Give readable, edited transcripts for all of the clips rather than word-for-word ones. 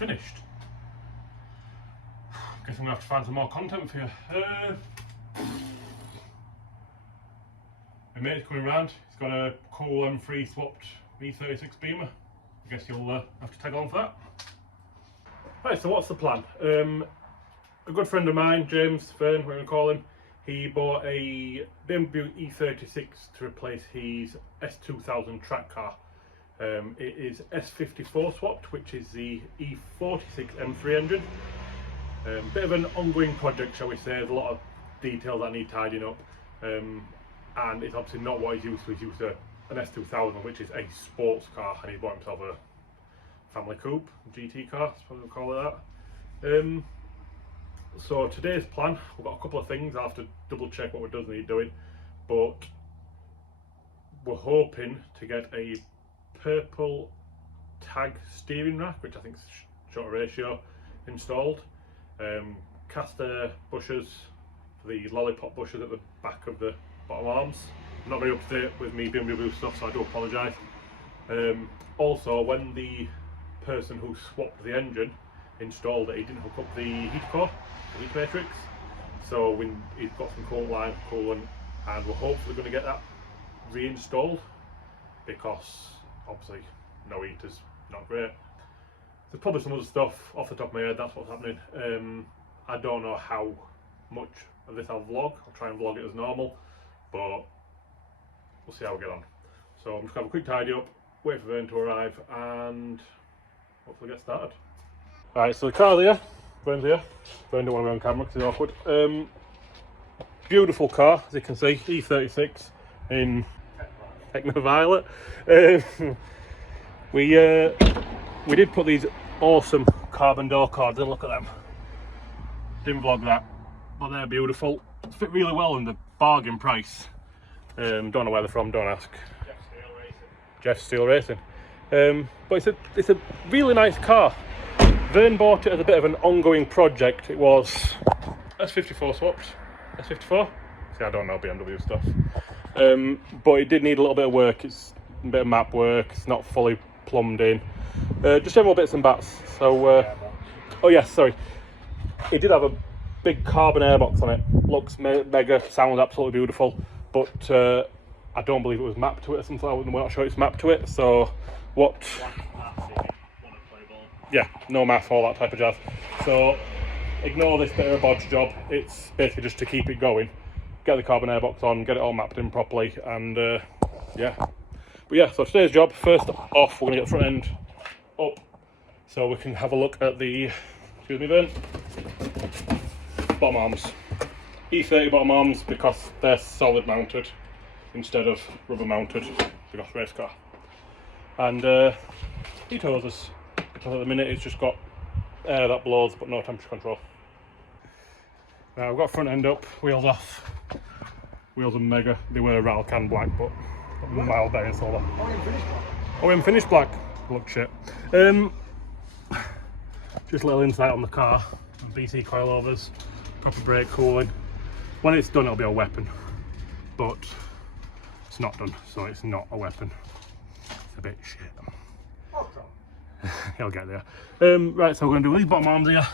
finished. Guess I'm gonna have to find some more content for you. My mate's coming round. He's got a cool M3 swapped E36 Beamer. I guess you'll have to tag on for that. Right, so what's the plan? A good friend of mine, James, Vern, we're going to call him, he bought a BMW E36 to replace his S2000 track car. It is S54 swapped, which is the E46 M3 engine. Bit of an ongoing project, shall we say. There's a lot of details that need tidying up, and it's obviously not what he's used to. He's used to an S2000, which is a sports car, and he bought himself a family coupe, GT car, that's what we'll call it that. So today's plan, we've got a couple of things. I'll have to double check what it does need doing, but we're hoping to get a purple tag steering rack, which I think is short ratio, installed. Caster bushers, the lollipop bushers at the back of the bottom arms. I'm not very up to date with me BMW stuff, so I do apologise. Also, when the person who swapped the engine installed it, he didn't hook up the heat core, the heat matrix, so he's got some coolant, and we're hopefully going to get that reinstalled, because obviously no heat is not great. There's probably some other stuff off the top of my head, that's what's happening. I don't know how much of this I'll vlog. I'll try and vlog it as normal, but we'll see how we get on. So I'm just going to have a quick tidy up, wait for Vern to arrive, and hopefully get started. Right, so the car there, Vern's here. Vern don't want to be on camera because it's awkward. Beautiful car, as you can see, E36 in Techno Violet. We did put these awesome carbon door cords in, look at them. Didn't vlog that, but they're beautiful. Fit really well in the bargain price. Don't know where they're from, don't ask. Jeff Steel Racing. But it's a really nice car. Vern bought it as a bit of an ongoing project. It was S54 swapped. S54? See, I don't know BMW stuff. But it did need a little bit of work. It's a bit of map work. It's not fully plumbed in. Just general bits and bats. So, oh yes, sorry. It did have a big carbon airbox on it. Looks mega, sounds absolutely beautiful. But I don't believe it was mapped to it or something. We're not sure it's mapped to it. So what? Yeah, no math, all that type of jazz. So ignore this bit of a bodge job. It's basically just to keep it going, get the carbon airbox on, get it all mapped in properly, and yeah. But yeah, so today's job, first off, we're going to get the front end up so we can have a look at the, excuse me Vern, bottom arms. E30 bottom arms, because they're solid mounted instead of rubber mounted, because race car. And heat hoses, because at the minute it's just got air that blows but no temperature control. Now we've got front end up, wheels off. Wheels are mega, they were rattle can black but mild better solar. OEM finished black, look shit. Just a little insight on the car, BT coilovers, proper brake cooling. When it's done it'll be a weapon, but it's not done, so it's not a weapon. It's a bit shit. He'll get there. Right, so we're going to do these bottom arms here.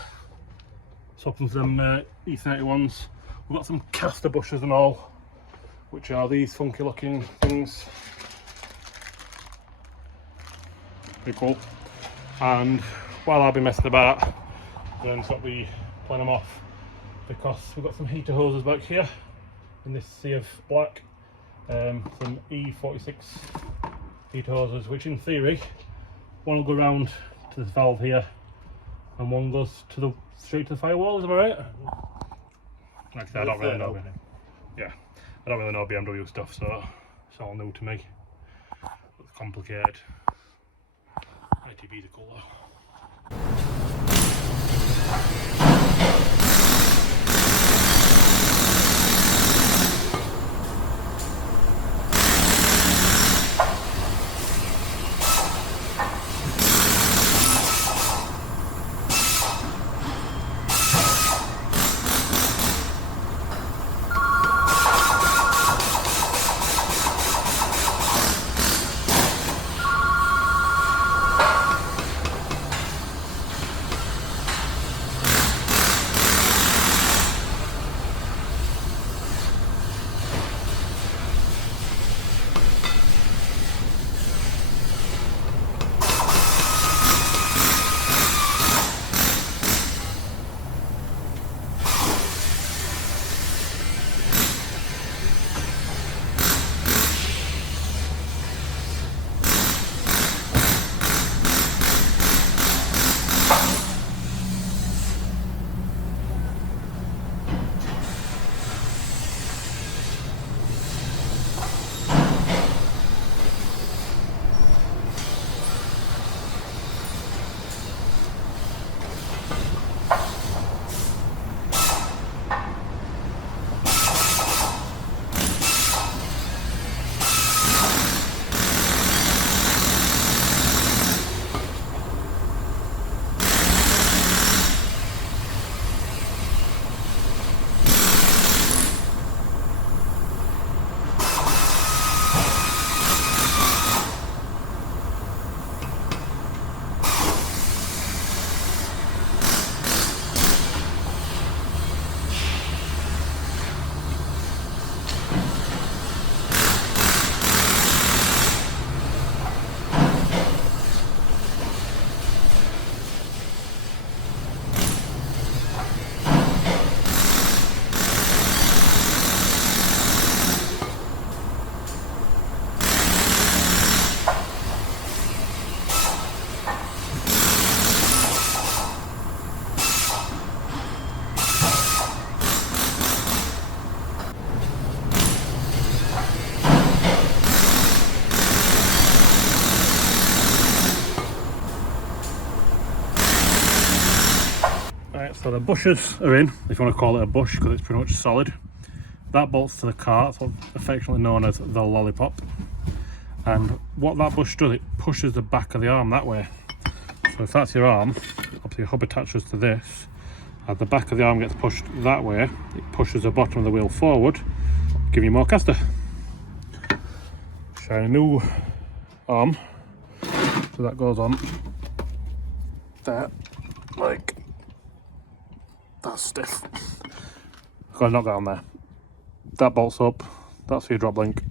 Swap them for them E31s. We've got some caster bushers and all, which are these funky looking things. Pretty cool. And while I'll be messing about, Vern's got the pulling them off, because we've got some heater hoses back here in this sea of black. Some E46 heater hoses, which in theory, one will go round to this valve here, and one goes to the straight to the firewall. Is am I right? Like I said, I don't really know. Yeah, I don't really know BMW stuff, so it's all new to me. It's complicated. ITBs are cool though. Right, so the bushes are in, if you want to call it a bush, because it's pretty much solid. That bolts to the car, it's affectionately known as the lollipop. And what that bush does, it pushes the back of the arm that way. So if that's your arm, obviously your hub attaches to this. As the back of the arm gets pushed that way, it pushes the bottom of the wheel forward, giving you more caster. Shine a new arm, so that goes on there, like that's stiff. Go and knock that on there. That bolts up, that's for your drop link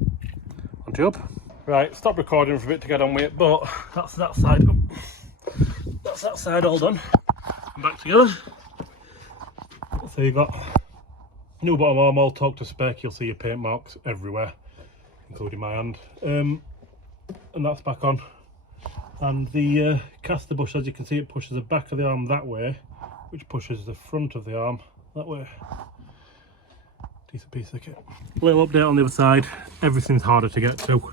onto your hub. Right, stop recording for a bit to get on with it, but that's that side. That's that side all done. And back together. So you've got new bottom arm all torqued to spec. You'll see your paint marks everywhere, including my hand. And that's back on. And the caster bush, as you can see, it pushes the back of the arm that way, which pushes the front of the arm that way. Decent piece of kit. Little update on the other side. Everything's harder to get to.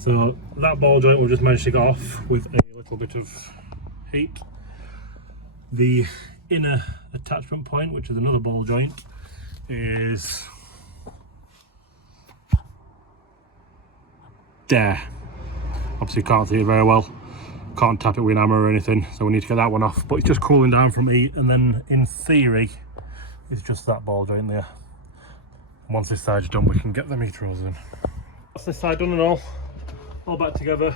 So that ball joint we've just managed to get off with a little bit of heat. The inner attachment point, which is another ball joint, is there. Obviously you can't see it very well, can't tap it with an hammer or anything, so we need to get that one off, but it's just cooling down from heat. And then in theory it's just that ball joint there. And once this side's done, we can get the meter hose in. That's this side done and all back together.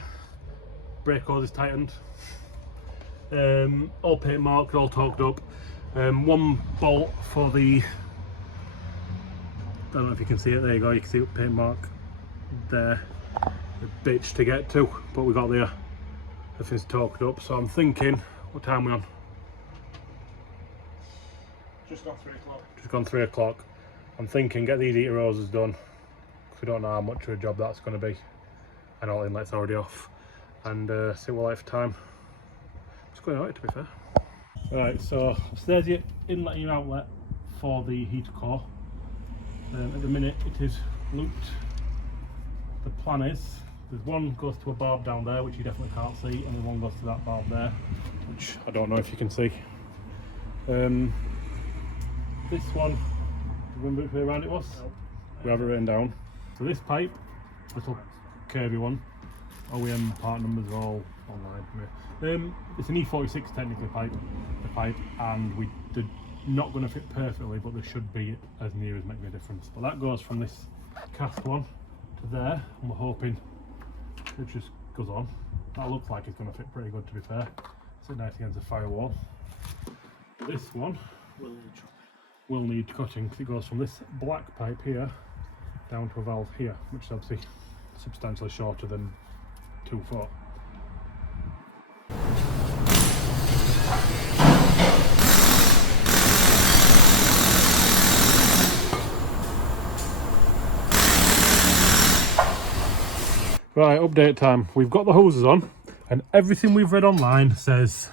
Brake hose is tightened, all paint marked, all torqued up. One bolt for the, I don't know if you can see it, there you go, you can see the paint mark there, the bitch to get to, but we got there, everything's torqued up. So I'm thinking, what time are we on? Just gone 3 o'clock. Just gone 3 o'clock. I'm thinking get these heater hoses done, because we don't know how much of a job that's going to be, and all inlet's already off, and see what we're like for time. It's going alright, to be fair. Right, so there's your inlet and your outlet for the heater core. At the minute it is looped. The plan is, there's one goes to a barb down there, which you definitely can't see, and then one goes to that barb there, which I don't know if you can see. This one, do you remember which way around it was? Nope. We have it written down. So this pipe, little curvy one, OEM part numbers are all online. It's an E46 technically the pipe, and we did not going to fit perfectly, but there should be as near as making a difference. But that goes from this cast one to there, and we're hoping it just goes on. That looks like it's going to fit pretty good, to be fair. Sit nice against the firewall. This one will need cutting, because it goes from this black pipe here down to a valve here, which is obviously substantially shorter than 2 foot. Right, update time. We've got the hoses on, and everything we've read online says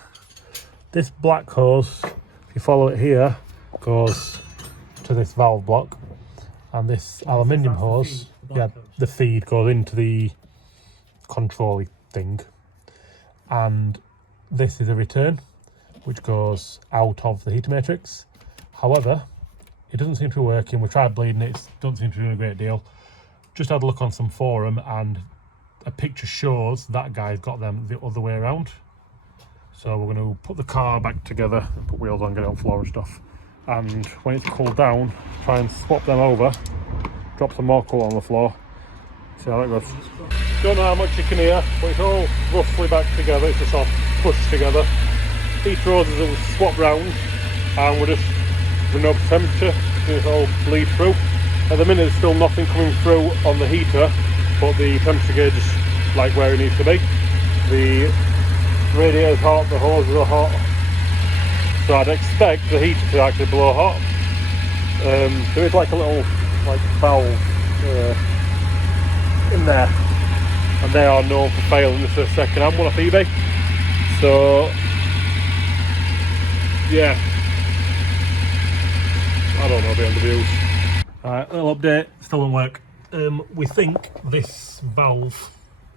this black hose, if you follow it here, goes to this valve block, and this aluminium hose, the feed goes into the control thing, and this is a return which goes out of the heater matrix. However, it doesn't seem to be working. We tried bleeding it, it doesn't seem to be doing a great deal. Just had a look on some forum, and a picture shows that guy's got them the other way around. So we're going to put the car back together, put wheels on, get it on floor and stuff, and when it's cooled down, try and swap them over, drop some more coal on the floor, see how that goes. Don't know how much you can hear, but it's all roughly back together. It's just all pushed together. Heater hoses will swap round, and we're just running up temperature, so it's all bleed through. At the minute there's still nothing coming through on the heater, but the temperature gauge is like where it needs to be. The radiator's hot, the hoses are hot, so I'd expect the heater to actually blow hot. There is like a little valve in there, and they are known for failing. This is a second hand one off eBay, so yeah, I don't know BMWs. Alright, little update, still won't work. We think this valve,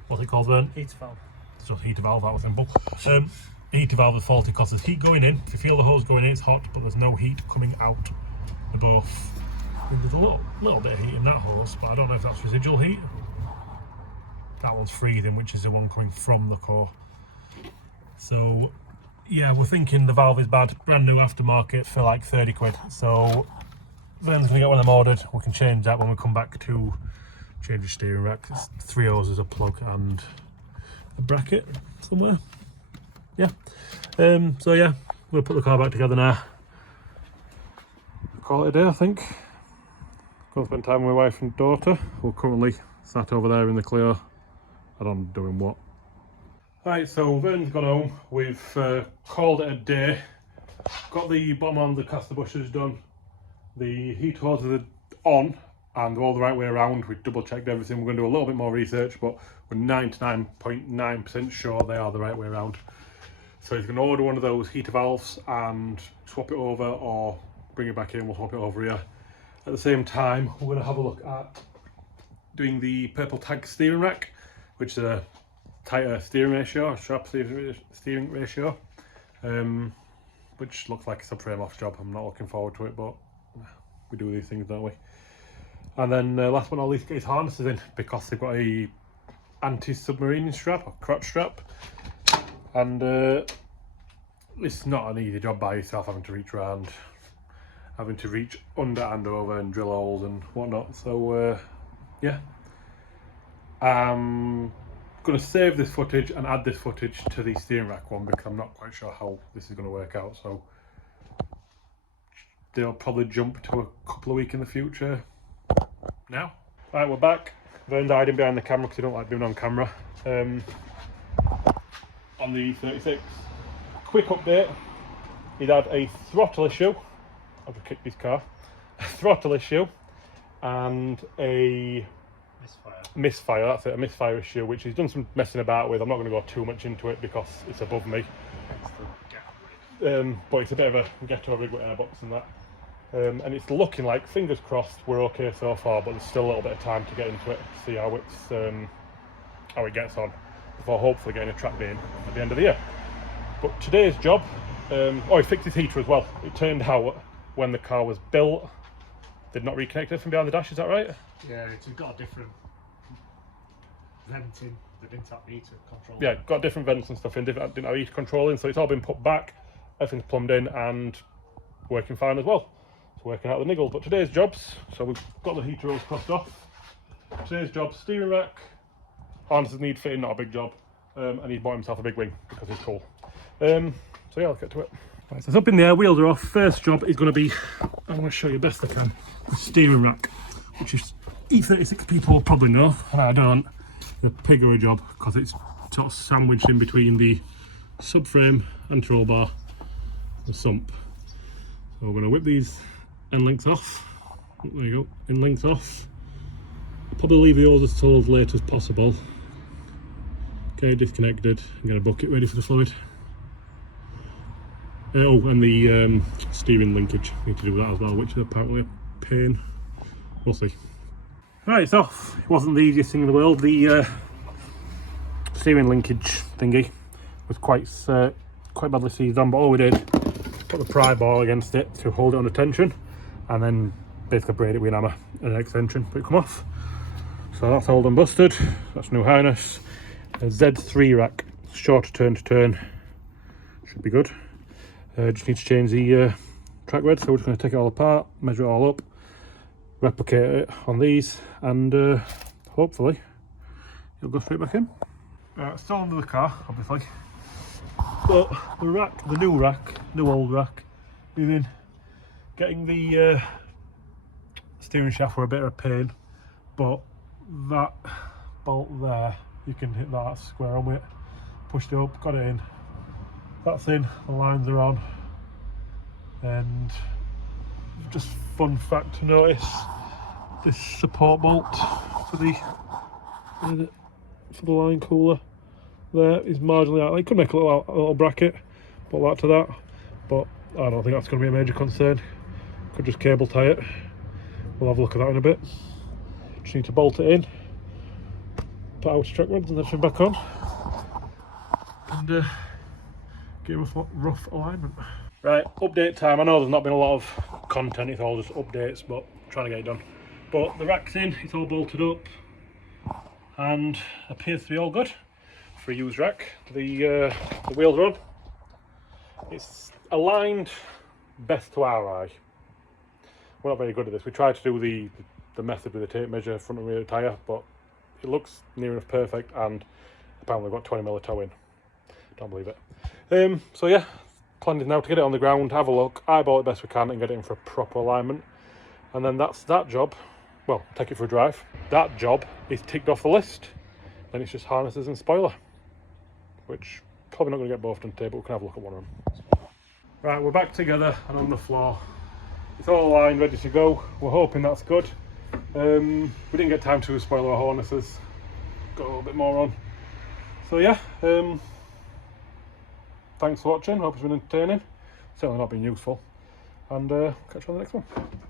what's it called, Vern? Heater valve. It's just heater valve, that was simple. heater valve is faulty because there's heat going in. If you feel the hose going in, it's hot, but there's no heat coming out. They're both. I mean, there's a little bit of heat in that hose, but I don't know if that's residual heat. That one's freezing, which is the one coming from the core. So yeah, we're thinking the valve is bad. Brand new aftermarket for like 30 quid. So Vern's gonna get one of them ordered. We can change that when we come back to change the steering rack. It's 3 hoses, a plug and a bracket somewhere. Yeah. So yeah, we'll put the car back together now. Call it a day, I think. Go spend time with my wife and daughter. We're currently sat over there in the Clio. I don't know doing what. Right, so Vern's gone home. We've called it a day. Got the bottom on the caster bushers done. The heat hoses are on and they're all the right way around. We double checked everything. We're going to do a little bit more research, but we're 99.9% sure they are the right way around. So he's going to order one of those heater valves and swap it over, or bring it back in, we'll swap it over here. At the same time, we're going to have a look at doing the purple tag steering rack, which is a tighter steering ratio, a strap steering ratio, which looks like a subframe off job. I'm not looking forward to it, but we do these things, don't we? And then last but not least, get his harnesses in, because they've got a anti-submarine strap, or crotch strap, and it's not an easy job by yourself, having to reach around, having to reach under and over and drill holes and whatnot. So yeah, I'm going to save this footage and add this footage to the steering rack one, because I'm not quite sure how this is going to work out. So they'll probably jump to a couple of weeks in the future now. Right, we're back. Vern's hiding behind the camera because he don't like being on camera. On the E36, quick update. He'd had a throttle issue. I've just kicked his car. A throttle issue and a misfire, that's it, a misfire issue, which he's done some messing about with. I'm not going to go too much into it because it's above me. But it's a bit of a ghetto rig with airbox and that. And it's looking like, fingers crossed, we're okay so far, but there's still a little bit of time to get into it, see how it gets on, before hopefully getting a track day in at the end of the year. But today's job, he fixed his heater as well. It turned out when the car was built, they'd not reconnected from behind the dash, is that right? Yeah, it's got a different venting. They didn't have heater control. Yeah, got different vents and stuff in, didn't have heater control in, so it's all been put back, everything's plumbed in and working fine as well. It's working out the niggle. But today's jobs, so we've got the heater hose crossed off. Today's job, steering rack, harnesses need fitting, not a big job, and he's bought himself a big wing because he's cool. So yeah, let's get to it. Right, so it's up in the air, wheels are off. First job is going to be, I'm going to show you best I can, the steering rack, which is E36 people will probably know, and I don't. The pig of a job because it's sort of sandwiched in between the subframe, anti-roll bar, the sump. So we're going to whip these end links off. Oh, there you go, end links off. Probably leave the hoses till as late as possible. Okay, disconnected. I'm going to bucket ready for the fluid. And the steering linkage, need to do that as well, which is apparently a pain. We'll see. Right, it's off. It wasn't the easiest thing in the world. The steering linkage thingy was quite badly seized on, but all we did, put the pry ball against it to hold it under tension, and then basically braid it with an hammer and an extension, but it come off. So that's all done busted. That's new harness. A Z3 rack, shorter turn to turn, should be good. Just need to change the track red, so we're just going to take it all apart, measure it all up, replicate it on these, and hopefully it'll go straight back in. Still under the car, obviously, but the rack, the new old rack, is in. Getting the steering shaft were a bit of a pain, but that bolt there, you can hit that square on with it. Pushed it up, got it in. That's in, the lines are on, and just fun fact to notice, this support bolt for the line cooler there is marginally out. It could make a little bracket, put that to that, but I don't think that's going to be a major concern. Could just cable tie it. We'll have a look at that in a bit. Just need to bolt it in, put outer track rods and everything back on, and give us rough alignment. Right, update time. I know there's not been a lot of content, it's all just updates, but trying to get it done. But the rack's in, it's all bolted up, and appears to be all good for a used rack. The wheels are on. It's aligned best to our eye. We're not very good at this. We tried to do the method with the tape measure front and rear tyre, but it looks near enough perfect, and apparently we've got 20mm of toe in. Don't believe it. So yeah, plan is now to get it on the ground, have a look, eyeball it best we can and get it in for a proper alignment. And then that's that job. Well, take it for a drive. That job is ticked off the list. Then it's just harnesses and spoiler, which probably not going to get both done today, but we can have a look at one of them. Right, we're back together and on the floor. It's all aligned, ready to go. We're hoping that's good. We didn't get time to spoiler our harnesses. Got a little bit more on. So yeah, thanks for watching. Hope it's been entertaining. Certainly not been useful. And catch you on the next one.